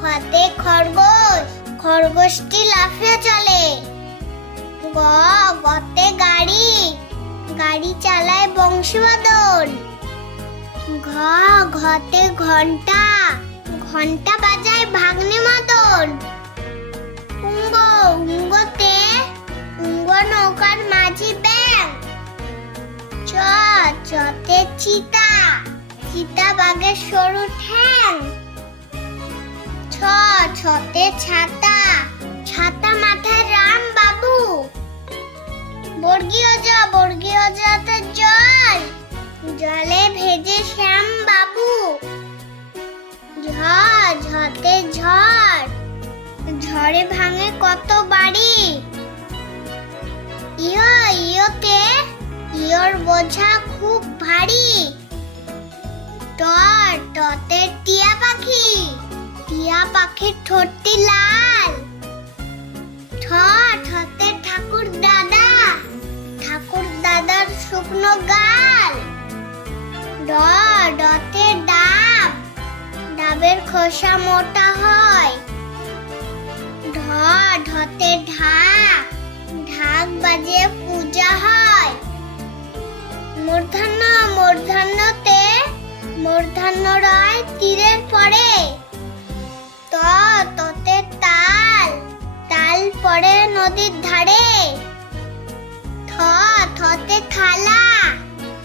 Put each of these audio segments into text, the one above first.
খতে খরগোশ, খরগোশটি লাফিয়ে চলে। গ গতে গাড়ি, গাড়ি চালায় বংশীবাদন। ঘ ঘতে ঘন্টা, ঘন্টা বাজায় ভাগ্নে মদন। উঙ্গ উঙ্গতে, উঙ্গ নৌকার মাঝি ব্যাং। চ চতে চিতা, চিতা বাঘের সরু ঠ্যাং। ছ ছতে ছাতা, ছাতা মাথায় রাম বাবু। বর্গীয় জ, বর্গীয় জতে জল, জলে ভেজে শ্যাম বাবু। ঝ ঝতে ঝড়, ঝড়ে ভাঙে কত বাড়ি। ইয় ইয়তে, ইয়র বোঝা খুব ভারী। ট টতে টিয়া পাখি, টিয়া পাখির ঠোঁটটি লাল। ঠ ঠতে ঠাকুর দাদা, ঠাকুর দাদার শুকনো গাল। ড ডতে ডাব, ডাবের খোসা মোটা হয়। ঢ ঢতে ঢাক, ঢাক বাজিয়ে পূজা হয়। মূর্ধন্য মূর্ধন্যতে, মূর্ধন্য রয় তীরের পরে। ত ততে তাল, তাল পড়ে নদীর ধারে। থ থতে থালা,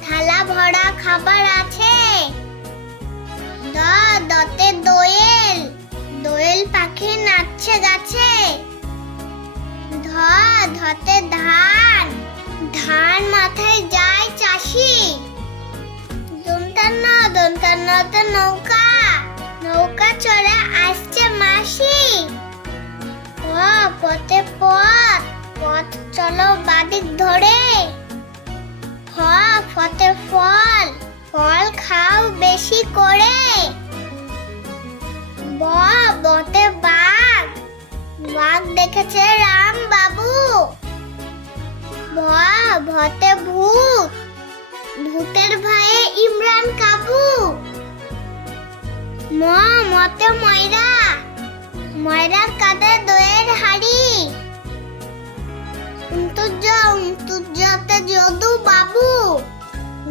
থালা ভরা খাবার আছে। দ দতে দোয়েল, দোয়েল পাখি নাচছে গাছে। ধ ধতে ধান, ধান মাথায় যায় চাষি। দন্তান্ন দন্তান্নতে নৌকা, নৌকা চড়ে আসছে মাসি। প পতে পথ, পথ চলো বাদিক ধরে। ফ ফতে ফল, ফল খাও বেশি করে। ব বতে বাঘ, বাঘ দেখেছে রাম বাবু। ভ ভতে ভূত, ভূতের ভয়ে ইমরান কাবু। ম মতে ময়রা, ময়রার কাঁধে দইয়ের হাড়ি। উন্তুজ উন্তুজতে যদু বাবু,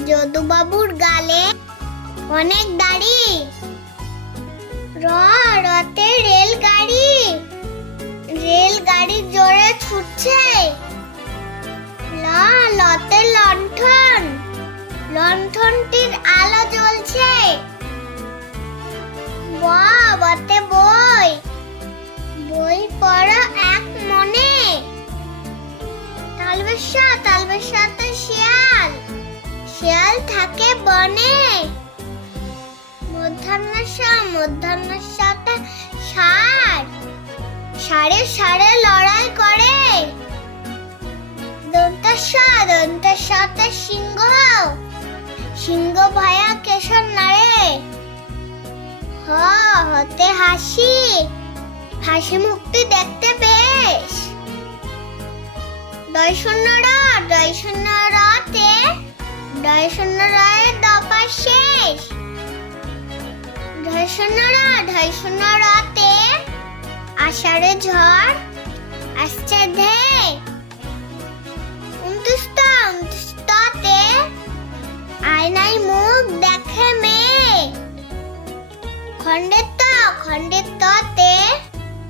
যদু বাবুর গালে অনেক দাড়ি। র রতে রেলগাড়ি, রেলগাড়ি জোরে ছুটছে। ল লতে লণ্ঠন, লণ্ঠনটির আলো জ্বলছে। ব বতে বই, বই পড়ো এক মনে। তালবেশা, তালবেশাতে শিয়াল, শিয়াল থাকে বনে। মধ্যাহ্নসা, মধ্যাহ্নসাতে ষাঁড়, ষাঁড়ে ষাঁড়ে লড়াই করে। দন্তাসা, দন্তাসাতে সিংহ, সিংহ ভয়া কেশর নাড়ে। হ হতে হাসি, হাসি মুক্তি দেখতে বেশ। ডয় শূন্য র, ডয় শূন্য রতে, ডয় শূন্য রয়ে দফা শেষ। ঢয় শূন্য র, ঢয় শূন্য রতে, আষাঢ়ে ঝড় আসছে ধে। উনতুষ্ট উনতুষ্টতে, আয়নায় মুখ দেখে মেয়ে। খণ্ডেত খণ্ডেততে,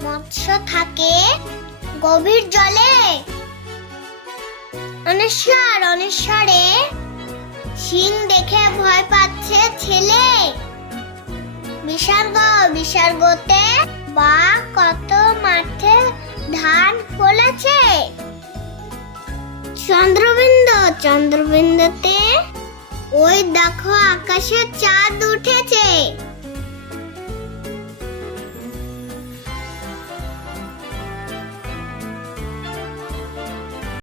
মৎস্য থাকে গভীর জলে। অনেশ্বর অনেশ্বরে, সিং দেখে ভয় পাচ্ছে ছেলে। বিসর্গ বিসর্গতে, বা কত মাঠে ধান ফলেছে। চন্দ্রবিন্দু চন্দ্রবিন্দুতে, ওই দেখো আকাশে চাঁদ উঠেছে।